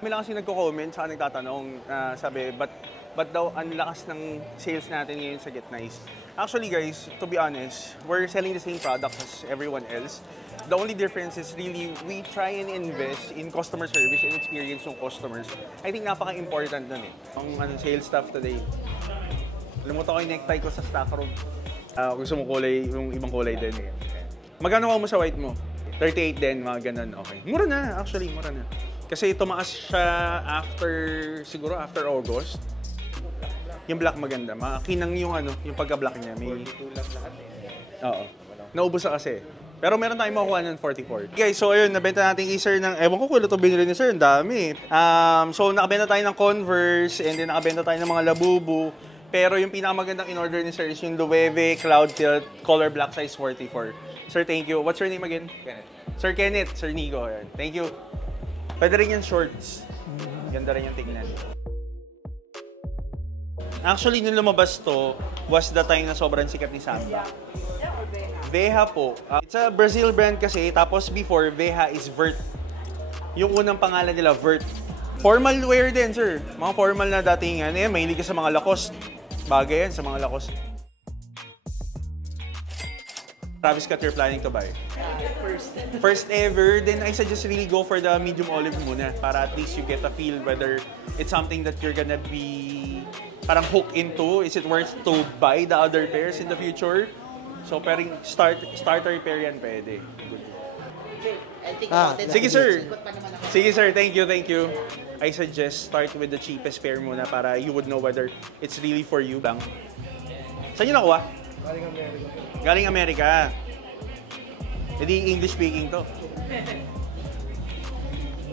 Kami lang kasi nagko-comment, saka nagtatanong, sabi, ba't daw ang lakas ng sales natin ngayon sa Get Nice? Actually guys, to be honest, we're selling the same products as everyone else. The only difference is really, we try and invest in customer service and experience ng customers. I think napaka-important nun eh. Ang sales stuff today. Limutan ko yung necktie ko sa stock room. Gusto mo kulay, yung ibang kulay din. Magkano mo sa white mo? 38 din, mga ganun. Okay. Mura na, actually, mura na. Kasi tumaas siya siguro after August. Yung black maganda. Makinang yung yung pagka-black niya. May 42 lang lahat eh. Oo. Naubos na kasi. Pero meron tayong makukuha ng 44. Guys, so ayun, nabenta natin kay Sir ng, ewan ko kung ito binili ni Sir, ang dami. So nakabenta tayo ng Converse, and then nakabenta tayo ng mga Labubu. Pero yung pinakamagandang in-order ni Sir is yung Loewe Cloud Tilt Color Black Size 44. Sir, thank you. What's your name again? Kenneth. Sir Kenneth, Sir Nico. Ayan. Thank you. Pwede rin yung shorts. Ganda rin yung tignan. Actually, nung lumabas to, was the time na sobrang sikat ni Samba. Veha po. It's a Brazil brand kasi, tapos before, Veha is Vert. Yung unang pangalan nila, Vert. Formal wear din, sir. Mga formal na datingan. Eh, mahilig ka sa mga Lacoste. Bagay yan sa mga Lacoste. Travis Scott, you're planning to buy? First ever, then I suggest really go for the medium olive muna para at least you get a feel whether it's something that you're gonna be parang hook into. Is it worth to buy the other pairs in the future? So, parang starter pair yan pwede. Sige, sir. Sige, sir. Thank you, thank you. I suggest start with the cheapest pair muna para you would know whether it's really for you lang. Saan nyo nakuha? Galing America. Galing Amerika. Hindi English speaking to.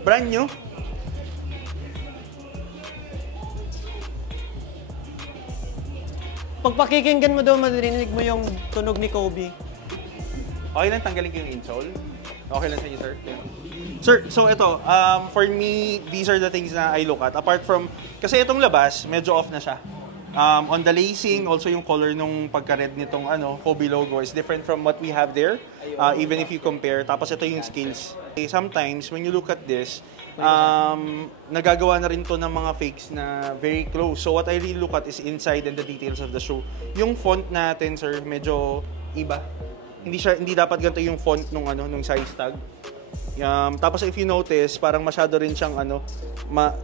Brand new? Pag pakikinggan mo daw, marinig mo yung tunog ni Kobe. Okay lang tanggalin ko yung insole? Okay lang sa inyo, sir? Sir, so ito, for me, these are the things na I look at. Apart from, kasi itong labas, medyo off na siya. On the lacing, also yung color nung pagka-red nitong Kobe logo is different from what we have there, even if you compare. Tapos ito yung scales. Sometimes, when you look at this, nagagawa na rin to ng mga fakes na very close. So what I really look at is inside and the details of the shoe. Yung font natin, sir, medyo iba. Hindi dapat ganito yung font nung size tag. Tapos if you notice, parang masyado rin siyang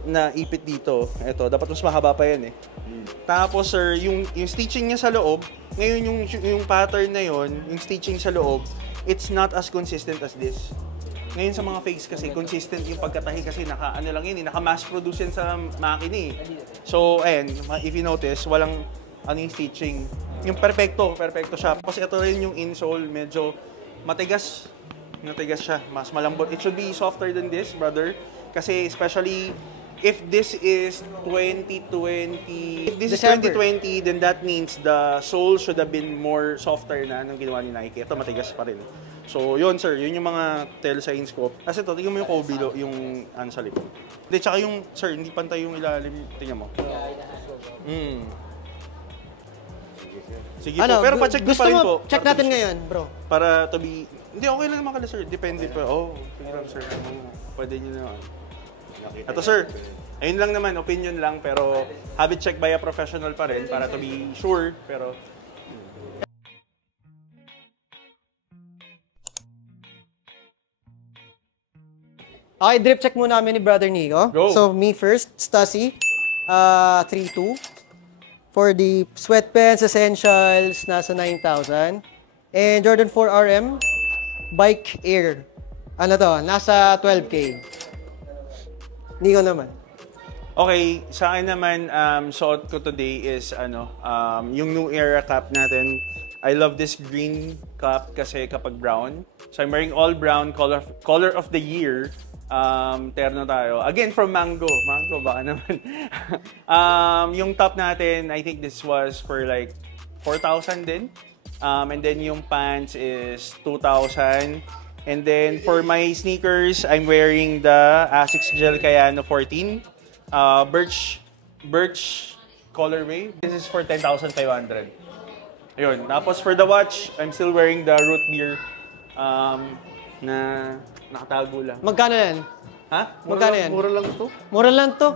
naipit dito. Ito, dapat mas mahaba pa yan eh. Tapos sir, yung stitching niya sa loob, ngayon yung pattern na yon, yung stitching sa loob, it's not as consistent as this. Ngayon sa mga fakes kasi, consistent yung pagkatahi kasi naka-mass produce yan sa makina eh. So, ayan, if you notice, walang yung stitching. Yung perfecto siya. Kasi ito rin yung insole, medyo matigas siya, mas malambot. It should be softer than this, brother. Kasi especially, if this is 2020, then that means the sole should have been more softer na nung ginawa ni Nike. Ito matigas pa rin. So, yun sir, yun yung mga tell signs ko. Kasi ito, tingnan mo yung Kobe, yung sa likod. Hindi, tsaka yung, sir, hindi pantay yung ilalim. Tingnan mo. Sige po, pero pa-check nyo pa rin po. Check natin ngayon, bro. Para to be, hindi, okay lang naman kada sir. Depende pa. Okay lang sir. Pwede nyo naman. Ito sir, ayun lang naman, opinion lang, pero have it checked by a professional pa rin para to be sure, pero... Okay, drip check muna namin ni Brother Nico. Go. So, me first, Stussy, 3.2. For the sweatpants, essentials, nasa 9,000. And Jordan 4 RM, Bike Air. Nasa 12K. Nico naman. Okay, sa akin naman, suot ko today is yung New Era cap natin. I love this green cap kasi kapag brown. So I'm wearing all brown, color of the year. Terno tayo. Again, from Mango. Mango, baka naman. Yung top natin, I think this was for like 4,000 din. And then yung pants is 2,000. And then for my sneakers, I'm wearing the Asics Gel Kayano 14. Birch colorway. This is for 10,500. Ayun. Tapos for the watch, I'm still wearing the Root Beer na nakatago lang. Magkano yan? Ha? Magkano yan? Mura lang to. Mura lang to.